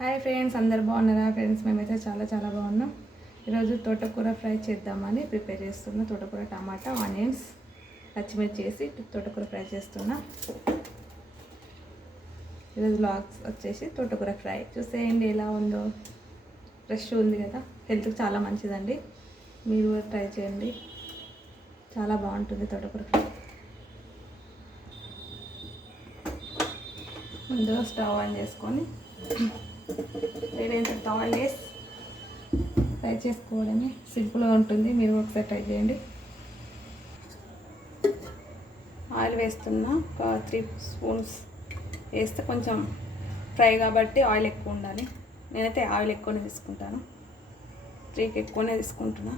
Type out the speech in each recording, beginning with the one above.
Hi friends అందరు బాగున్నారా? Friends మేమైతే చాలా చాలా బాగున్నాం. ఈరోజు తోటకూర ఫ్రై చేద్దామని ప్రిపేర్ చేస్తున్నా. తోటకూర టమాటా ఆనియన్స్ పచ్చిమిర్చి చేసి తోటకూర ఫ్రై చేస్తున్నా. ఈరోజు లాగ్స్ వచ్చేసి తోటకూర ఫ్రై. చూసేయండి ఎలా ఉందో. ఫ్రెష్ ఉంది కదా. హెల్త్కి చాలా మంచిదండి. మీరు కూడా ట్రై చేయండి. చాలా బాగుంటుంది తోటకూర ఫ్రై. ముందుగా స్టవ్ ఆన్ చేసుకొని వేరే ఆయిల్ వేసి ఫ్రై చేసుకోవడమే. సింపుల్గా ఉంటుంది. మీరు ఒకసారి ట్రై చేయండి. ఆయిల్ వేస్తున్నా. ఒక త్రీ స్పూన్స్ వేస్తే కొంచెం ఫ్రై కాబట్టి ఆయిల్ ఎక్కువ ఉండాలి. నేనైతే ఆయిల్ ఎక్కువనే తీసుకుంటాను. త్రీకి ఎక్కువనే తీసుకుంటున్నా.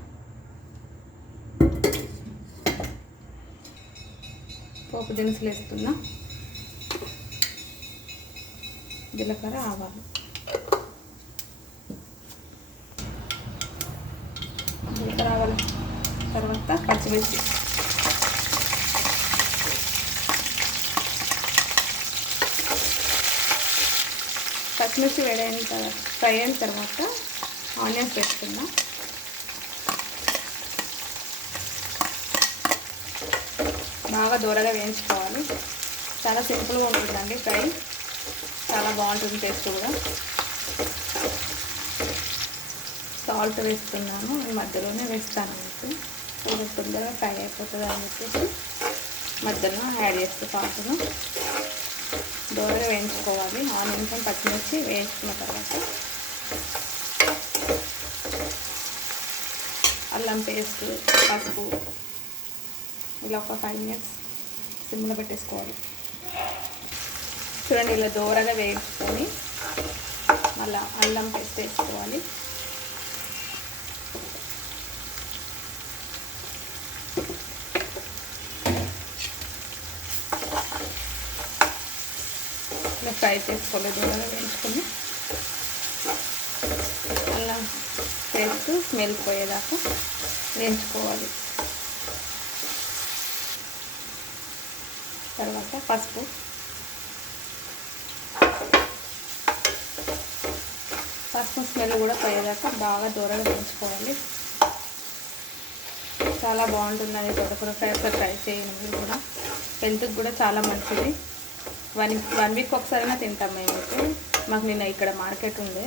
పోపు దినుసులు వేస్తున్నా. జీలకర్ర ఆవాలు. జీలకర్ర తర్వాత పచ్చిమిర్చి. పచ్చిమిర్చి వేడైన తర్వాత ఫ్రై అయిన తర్వాత ఆనియన్స్ వేసుకుందాం. బాగా దూరగా వేయించుకోవాలి. చాలా సింపుల్గా ఉంటుందండి ఫ్రై. చాలా బాగుంటుంది టేస్ట్ కూడా. సాల్ట్ వేస్తున్నాను ఈ మధ్యలోనే వేస్తాను అనేసి కొంచెం తొందరగా ఫ్రై అయిపోతుంది అని చెప్పేసి మధ్యలో యాడ్ చేస్తే పాటుగా దూరగా వేయించుకోవాలి. ఆనియన్స్ పచ్చిమిర్చి వేయించుకున్న తర్వాత అల్లం పేస్ట్ పసుపు ఇలా ఒక ఫైవ్ మినిట్స్ సిమ్లో పెట్టేసుకోవాలి. చూడండి ఇలా దూరగా వేయించుకొని మళ్ళీ అల్లం పేస్ట్ వేసుకోవాలి. ఇలా ఫ్రై చేసుకోవాలి దూరగా వేయించుకుని అల్లం పేస్ట్ స్మెల్ పోయేదాకా వేయించుకోవాలి. తర్వాత పసుపు. పసుపు స్మెల్ కూడా పోయేదాకా బాగా దూరంగా వేయించుకోవాలి. చాలా బాగుంటుందని తోటకూర ఫ్రై ఒకసారి ట్రై చేయండి కూడా. హెల్త్కి కూడా చాలా మంచిది. వన్ వన్ వీక్ ఒకసారైనా తింటాం మేమైతే. మాకు నిన్న ఇక్కడ మార్కెట్ ఉంది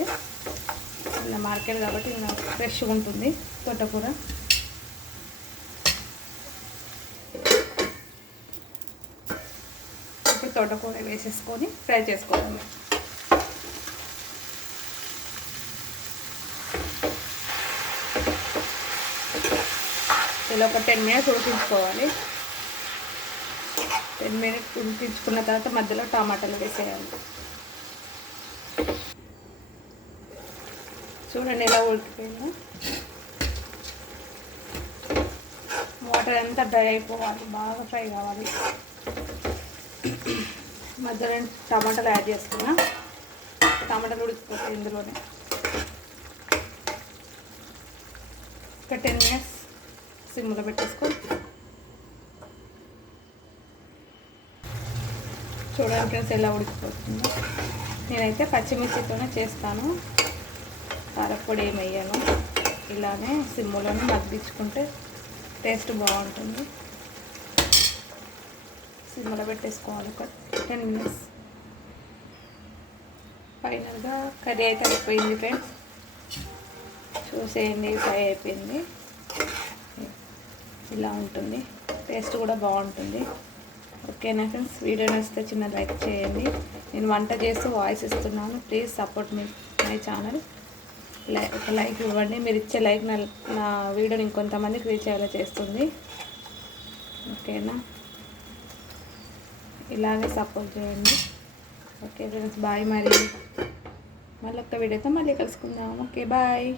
నిన్న మార్కెట్ కాబట్టి నిన్న ఫ్రెష్గా ఉంటుంది తోటకూర. ఇప్పుడు తోటకూర వేసేసుకొని ఫ్రై చేసుకోవాలి. ఇలా ఒక టెన్ మినిట్స్ ఉడికించుకోవాలి. టెన్ మినిట్స్ ఉడికించుకున్న తర్వాత మధ్యలో టమాటాలు వేసేయాలి. చూడండి ఎలా ఉడికిపోయిందో. వాటర్ అంతా డ్రై అయిపోవాలి బాగా ఫ్రై కావాలి. మధ్యలో టమాటాలు యాడ్ చేసుకున్నా. టమాటాలు ఉడికిపోతాయి ఇందులోనే. ఒక టెన్ మినిట్స్ సిమ్లో పెట్టేసుకో. చూడండి ఫ్రెండ్స్ ఎలా ఉడికిపోతుందో. నేనైతే పచ్చిమిర్చితోనే చేస్తాను. కారపొడి ఏమి వేయను ఇలానే సిమ్ములోనే మగ్గించుకుంటే టేస్ట్ బాగుంటుంది. సిమ్లో పెట్టేసుకోవాలి ఒక టెన్ మినిట్స్. ఫైనల్గా కర్రీ అయితే అయిపోయింది ఫ్రెండ్స్. చూసేయండి ఫ్రై అయిపోయింది. ఇలా ఉంటుంది. టేస్ట్ కూడా బాగుంటుంది. ఓకేనా ఫ్రెండ్స్ వీడియో నచ్చితే చిన్న లైక్ చేయండి. నేను వంట చేస్తూ వాయిస్ ఇస్తున్నాను. Please support me my channel ఒక లైక్ ఇవ్వండి. మీరు ఇచ్చే లైక్ నా నా వీడియోని ఇంకొంతమందికి రీచ్ అయ్యేలా చేస్తుంది. ఓకేనా? ఇలాగే సపోర్ట్ చేయండి. ఓకే ఫ్రెండ్స్ బాయ్ మరి. మళ్ళీ ఒక్క వీడియోతో మళ్ళీ కలుసుకుందాం. Okay bye.